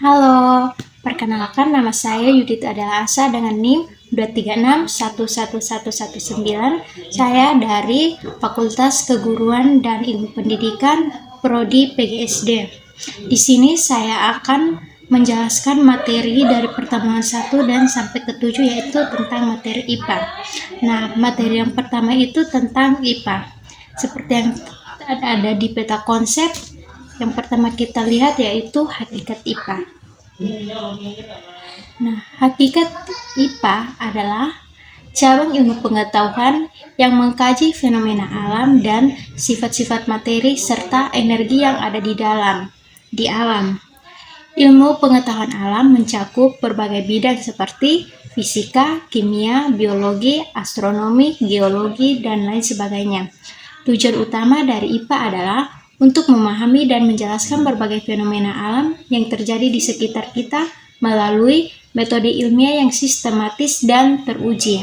Halo, perkenalkan nama saya Yudit Adela Asa dengan NIM 236111119. Saya dari Fakultas Keguruan dan Ilmu Pendidikan Prodi PGSD. Di sini saya akan menjelaskan materi dari pertemuan 1 dan sampai ke 7, yaitu tentang materi IPA. Nah, materi yang pertama itu tentang IPA. Seperti yang ada di peta konsep, yang pertama kita lihat yaitu hakikat IPA. Nah, hakikat IPA adalah cabang ilmu pengetahuan yang mengkaji fenomena alam dan sifat-sifat materi serta energi yang ada di alam. Ilmu pengetahuan alam mencakup berbagai bidang seperti fisika, kimia, biologi, astronomi, geologi, dan lain sebagainya. Tujuan utama dari IPA adalah untuk memahami dan menjelaskan berbagai fenomena alam yang terjadi di sekitar kita melalui metode ilmiah yang sistematis dan teruji.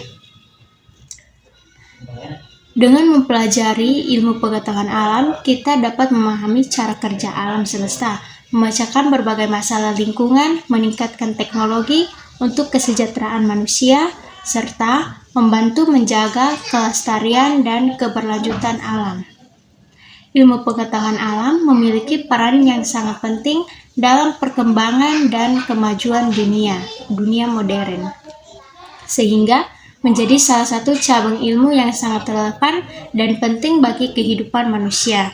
Dengan mempelajari ilmu pengetahuan alam, kita dapat memahami cara kerja alam semesta, memecahkan berbagai masalah lingkungan, meningkatkan teknologi untuk kesejahteraan manusia, serta membantu menjaga kelestarian dan keberlanjutan alam. Ilmu pengetahuan alam memiliki peran yang sangat penting dalam perkembangan dan kemajuan dunia modern, sehingga menjadi salah satu cabang ilmu yang sangat relevan dan penting bagi kehidupan manusia.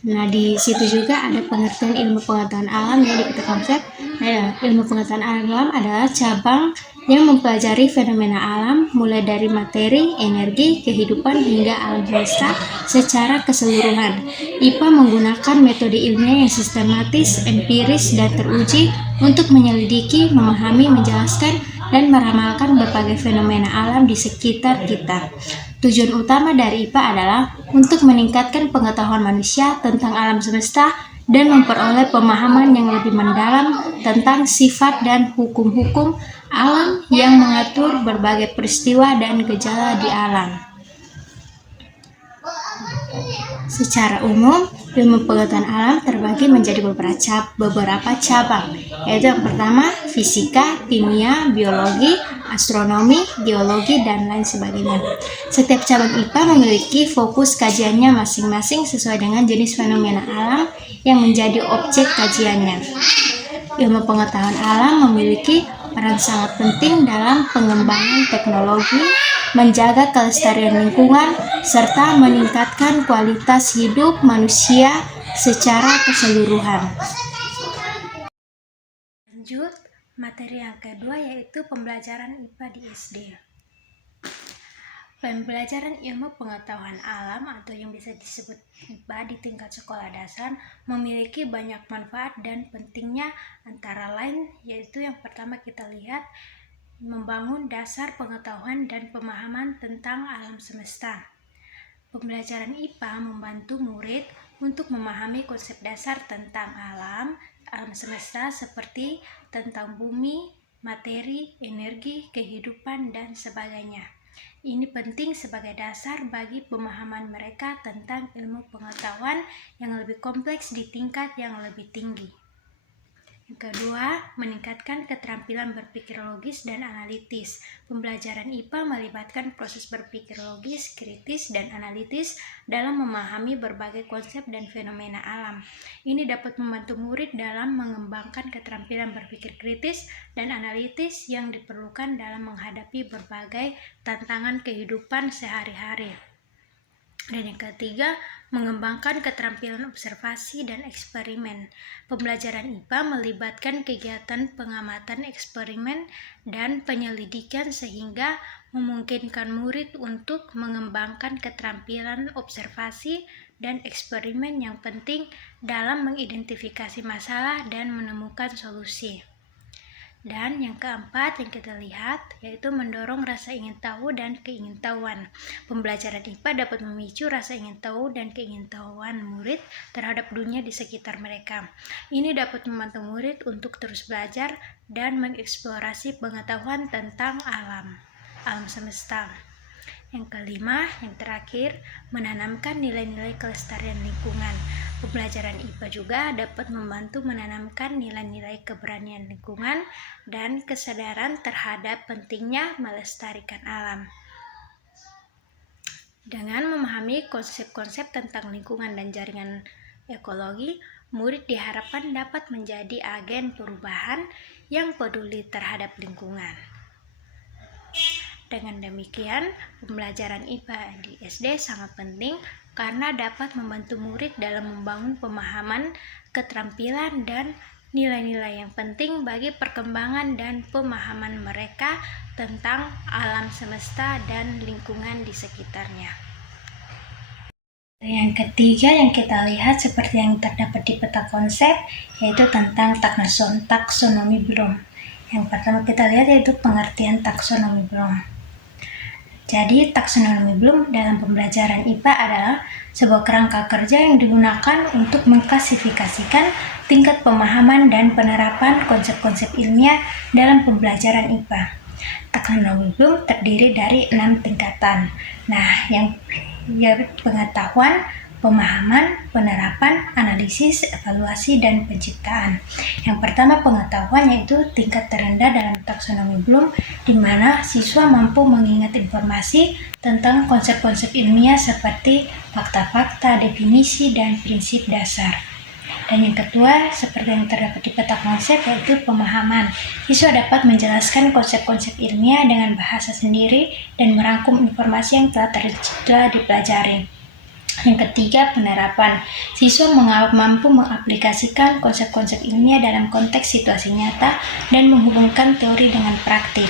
Nah, di situ juga ada pengertian ilmu pengetahuan alam ya di peta konsep. Nah, ilmu pengetahuan alam adalah cabang yang mempelajari fenomena alam mulai dari materi, energi, kehidupan hingga alam semesta secara keseluruhan. IPA menggunakan metode ilmiah yang sistematis, empiris, dan teruji untuk menyelidiki, memahami, menjelaskan, dan meramalkan berbagai fenomena alam di sekitar kita. Tujuan utama dari IPA adalah untuk meningkatkan pengetahuan manusia tentang alam semesta dan memperoleh pemahaman yang lebih mendalam tentang sifat dan hukum-hukum alam yang mengatur berbagai peristiwa dan gejala di alam. Secara umum, ilmu pengetahuan alam terbagi menjadi beberapa cabang, yaitu yang pertama fisika, kimia, biologi, astronomi, geologi, dan lain sebagainya. Setiap cabang IPA memiliki fokus kajiannya masing-masing sesuai dengan jenis fenomena alam yang menjadi objek kajiannya. Ilmu pengetahuan alam memiliki peran sangat penting dalam pengembangan teknologi, menjaga kelestarian lingkungan, serta meningkatkan kualitas hidup manusia secara keseluruhan. Lanjut, materi yang kedua yaitu pembelajaran IPA di SD. Pembelajaran ilmu pengetahuan alam atau yang bisa disebut IPA di tingkat sekolah dasar memiliki banyak manfaat dan pentingnya, antara lain yaitu yang pertama kita lihat membangun dasar pengetahuan dan pemahaman tentang alam semesta. Pembelajaran IPA membantu murid untuk memahami konsep dasar tentang alam semesta seperti tentang bumi, materi, energi, kehidupan, dan sebagainya. Ini penting sebagai dasar bagi pemahaman mereka tentang ilmu pengetahuan yang lebih kompleks di tingkat yang lebih tinggi. Yang kedua, meningkatkan keterampilan berpikir logis dan analitis. Pembelajaran IPA melibatkan proses berpikir logis, kritis, dan analitis dalam memahami berbagai konsep dan fenomena alam. Ini dapat membantu murid dalam mengembangkan keterampilan berpikir kritis dan analitis yang diperlukan dalam menghadapi berbagai tantangan kehidupan sehari-hari. Dan yang ketiga, mengembangkan keterampilan observasi dan eksperimen. Pembelajaran IPA melibatkan kegiatan pengamatan eksperimen dan penyelidikan sehingga memungkinkan murid untuk mengembangkan keterampilan observasi dan eksperimen yang penting dalam mengidentifikasi masalah dan menemukan solusi. Dan yang keempat yang kita lihat yaitu mendorong rasa ingin tahu dan keingintahuan. Pembelajaran IPA dapat memicu rasa ingin tahu dan keingintahuan murid terhadap dunia di sekitar mereka. Ini dapat membantu murid untuk terus belajar dan mengeksplorasi pengetahuan tentang alam semesta. Yang kelima, yang terakhir, menanamkan nilai-nilai kelestarian lingkungan. Pembelajaran IPA juga dapat membantu menanamkan nilai-nilai keberanian lingkungan dan kesadaran terhadap pentingnya melestarikan alam. Dengan memahami konsep-konsep tentang lingkungan dan jaringan ekologi, murid diharapkan dapat menjadi agen perubahan yang peduli terhadap lingkungan. Dengan demikian, pembelajaran IPA di SD sangat penting karena dapat membantu murid dalam membangun pemahaman, keterampilan, dan nilai-nilai yang penting bagi perkembangan dan pemahaman mereka tentang alam semesta dan lingkungan di sekitarnya. Yang ketiga yang kita lihat seperti yang terdapat di peta konsep, yaitu tentang taksonomi Bloom. Yang pertama kita lihat yaitu pengertian taksonomi Bloom. Jadi, taksonomi Bloom dalam pembelajaran IPA adalah sebuah kerangka kerja yang digunakan untuk mengklasifikasikan tingkat pemahaman dan penerapan konsep-konsep ilmiah dalam pembelajaran IPA. Taksonomi Bloom terdiri dari 6 tingkatan. Nah, yang pengetahuan, pemahaman, penerapan, analisis, evaluasi, dan penciptaan. Yang pertama pengetahuan yaitu tingkat terendah dalam taksonomi Bloom, di mana siswa mampu mengingat informasi tentang konsep-konsep ilmiah seperti fakta-fakta, definisi, dan prinsip dasar. Dan yang kedua, seperti yang terdapat di peta konsep, yaitu pemahaman. Siswa dapat menjelaskan konsep-konsep ilmiah dengan bahasa sendiri dan merangkum informasi yang telah dipelajari. Yang ketiga, penerapan. Siswa mampu mengaplikasikan konsep-konsep ilmiah dalam konteks situasi nyata dan menghubungkan teori dengan praktik.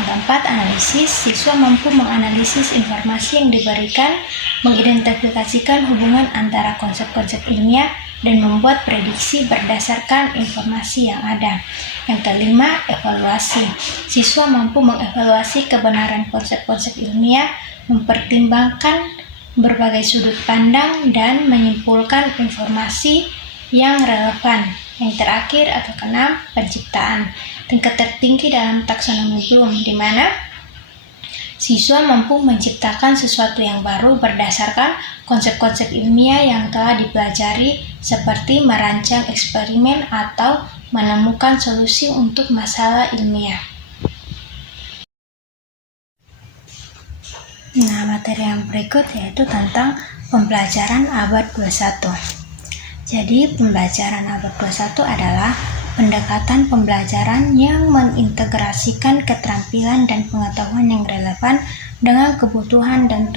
Yang keempat, analisis. Siswa mampu menganalisis informasi yang diberikan, mengidentifikasikan hubungan antara konsep-konsep ilmiah, dan membuat prediksi berdasarkan informasi yang ada. Yang kelima, evaluasi. Siswa mampu mengevaluasi kebenaran konsep-konsep ilmiah, mempertimbangkan berbagai sudut pandang, dan menyimpulkan informasi yang relevan. Yang terakhir atau keenam, penciptaan. Tingkat tertinggi dalam taksonomi Bloom, di mana siswa mampu menciptakan sesuatu yang baru berdasarkan konsep-konsep ilmiah yang telah dipelajari, seperti merancang eksperimen atau menemukan solusi untuk masalah ilmiah. Nah, materi yang berikut yaitu tentang pembelajaran abad 21. Jadi, pembelajaran abad 21 adalah pendekatan pembelajaran yang mengintegrasikan keterampilan dan pengetahuan yang relevan dengan kebutuhan dan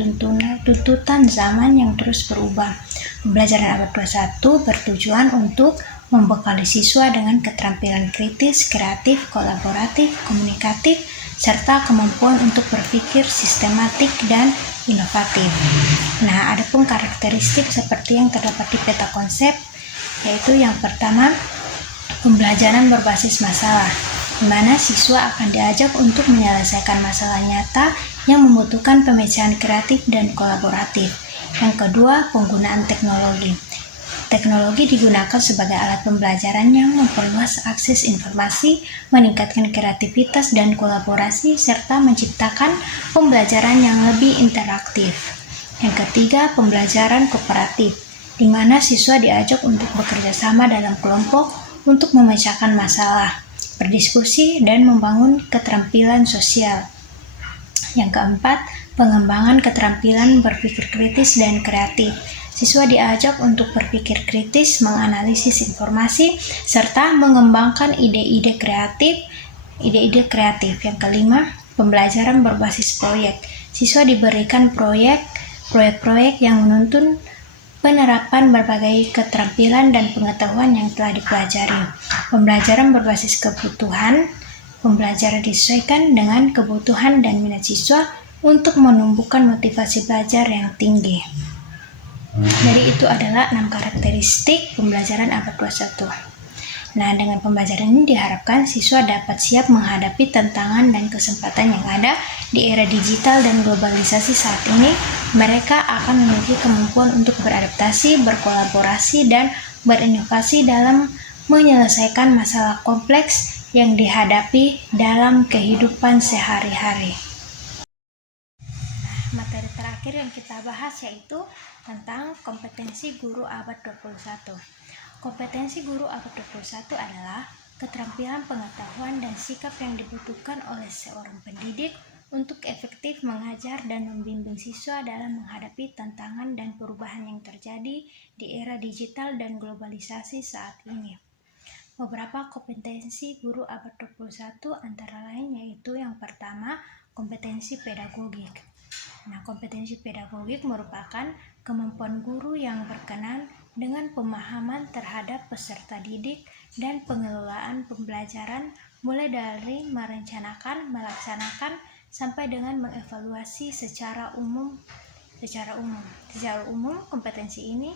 tuntutan zaman yang terus berubah. Pembelajaran abad 21 bertujuan untuk membekali siswa dengan keterampilan kritis, kreatif, kolaboratif, komunikatif, serta kemampuan untuk berpikir sistematik dan inovatif. Nah, ada pun karakteristik seperti yang terdapat di peta konsep, yaitu yang pertama, pembelajaran berbasis masalah, di mana siswa akan diajak untuk menyelesaikan masalah nyata yang membutuhkan pemikiran kreatif dan kolaboratif. Yang kedua, penggunaan teknologi. Teknologi digunakan sebagai alat pembelajaran yang memperluas akses informasi, meningkatkan kreativitas dan kolaborasi, serta menciptakan pembelajaran yang lebih interaktif. Yang ketiga, pembelajaran kooperatif, di mana siswa diajak untuk bekerja sama dalam kelompok untuk memecahkan masalah, berdiskusi, dan membangun keterampilan sosial. Yang keempat, pengembangan keterampilan berpikir kritis dan kreatif. Siswa diajak untuk berpikir kritis, menganalisis informasi, serta mengembangkan ide-ide kreatif. Yang kelima, pembelajaran berbasis proyek. Siswa diberikan proyek-proyek yang menuntun penerapan berbagai keterampilan dan pengetahuan yang telah dipelajari. Pembelajaran berbasis kebutuhan. Pembelajaran disesuaikan dengan kebutuhan dan minat siswa untuk menumbuhkan motivasi belajar yang tinggi. Jadi itu adalah 6 karakteristik pembelajaran abad 21. Nah, dengan pembelajaran ini diharapkan siswa dapat siap menghadapi tantangan dan kesempatan yang ada di era digital dan globalisasi saat ini. Mereka akan memiliki kemampuan untuk beradaptasi, berkolaborasi, dan berinovasi dalam menyelesaikan masalah kompleks yang dihadapi dalam kehidupan sehari-hari. Materi terakhir yang kita bahas yaitu tentang kompetensi guru abad 21. Kompetensi guru abad 21 adalah keterampilan pengetahuan dan sikap yang dibutuhkan oleh seorang pendidik untuk efektif mengajar dan membimbing siswa dalam menghadapi tantangan dan perubahan yang terjadi di era digital dan globalisasi saat ini. Beberapa kompetensi guru abad 21 antara lain yaitu yang pertama, kompetensi pedagogik. Kompetensi pedagogik merupakan kemampuan guru yang berkenan dengan pemahaman terhadap peserta didik dan pengelolaan pembelajaran mulai dari merencanakan, melaksanakan, sampai dengan mengevaluasi secara umum. Secara umum kompetensi ini.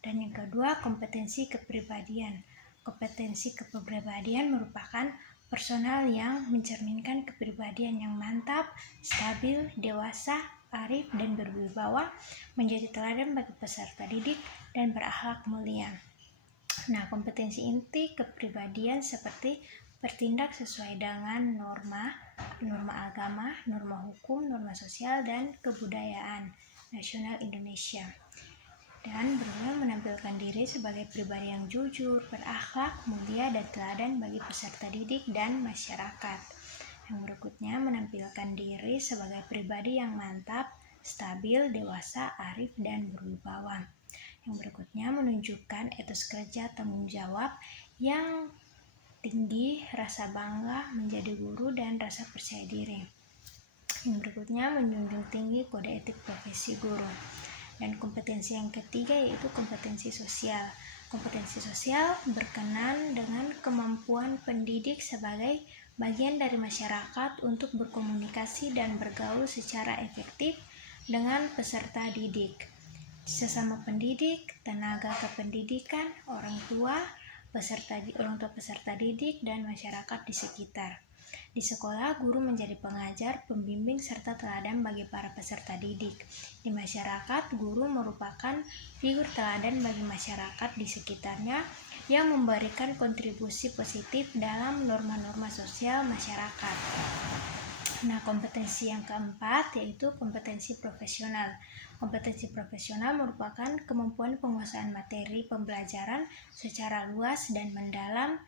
Dan yang kedua, kompetensi kepribadian. Kompetensi kepribadian merupakan personal yang mencerminkan kepribadian yang mantap, stabil, dewasa, arif, dan berwibawa, menjadi teladan bagi peserta didik, dan berakhlak mulia. Kompetensi inti kepribadian seperti bertindak sesuai dengan norma agama, norma hukum, norma sosial, dan kebudayaan nasional Indonesia. Dan berulang menampilkan diri sebagai pribadi yang jujur, berakhlak, mulia, dan teladan bagi peserta didik dan masyarakat. Yang berikutnya menampilkan diri sebagai pribadi yang mantap, stabil, dewasa, arif, dan berwibawa. Yang berikutnya menunjukkan etos kerja tanggung jawab yang tinggi, rasa bangga menjadi guru, dan rasa percaya diri. Yang berikutnya menjunjung tinggi kode etik profesi guru. Dan kompetensi yang ketiga yaitu kompetensi sosial. Kompetensi sosial berkenan dengan kemampuan pendidik sebagai bagian dari masyarakat untuk berkomunikasi dan bergaul secara efektif dengan peserta didik, sesama pendidik, tenaga kependidikan, orang tua peserta didik, dan masyarakat di sekitar. Di sekolah, guru menjadi pengajar, pembimbing, serta teladan bagi para peserta didik. Di masyarakat, guru merupakan figur teladan bagi masyarakat di sekitarnya yang memberikan kontribusi positif dalam norma-norma sosial masyarakat. Kompetensi yang keempat yaitu kompetensi profesional. Kompetensi profesional merupakan kemampuan penguasaan materi pembelajaran secara luas dan mendalam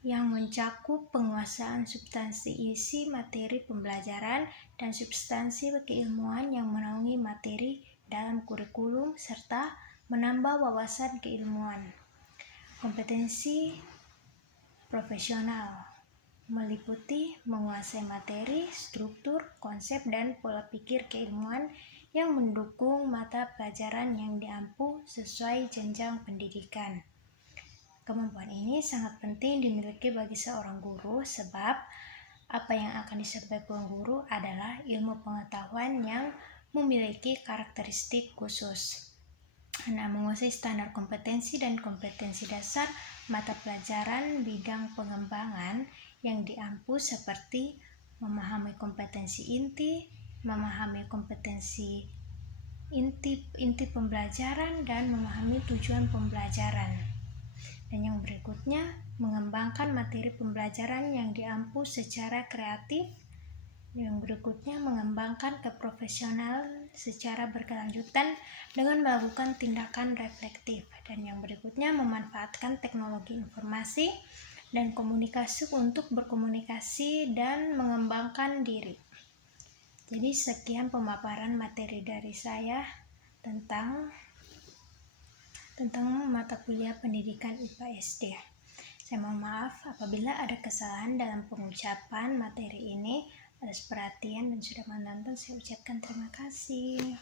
yang mencakup penguasaan substansi isi materi pembelajaran dan substansi keilmuan yang menaungi materi dalam kurikulum serta menambah wawasan keilmuan. Kompetensi profesional meliputi menguasai materi, struktur, konsep, dan pola pikir keilmuan yang mendukung mata pelajaran yang diampu sesuai jenjang pendidikan. Kemampuan ini sangat penting dimiliki bagi seorang guru sebab apa yang akan disampaikan guru adalah ilmu pengetahuan yang memiliki karakteristik khusus. Menguasai standar kompetensi dan kompetensi dasar mata pelajaran bidang pengembangan yang diampu seperti memahami kompetensi inti, memahami kompetensi inti pembelajaran, dan memahami tujuan pembelajaran. Dan yang berikutnya, mengembangkan materi pembelajaran yang diampu secara kreatif. Yang berikutnya, mengembangkan keprofesional secara berkelanjutan dengan melakukan tindakan reflektif. Dan yang berikutnya, memanfaatkan teknologi informasi dan komunikasi untuk berkomunikasi dan mengembangkan diri. Jadi sekian pemaparan materi dari saya tentang mata kuliah pendidikan IPA SD. Saya mohon maaf apabila ada kesalahan dalam pengucapan materi ini. Atas perhatian dan sudah menonton, saya ucapkan terima kasih.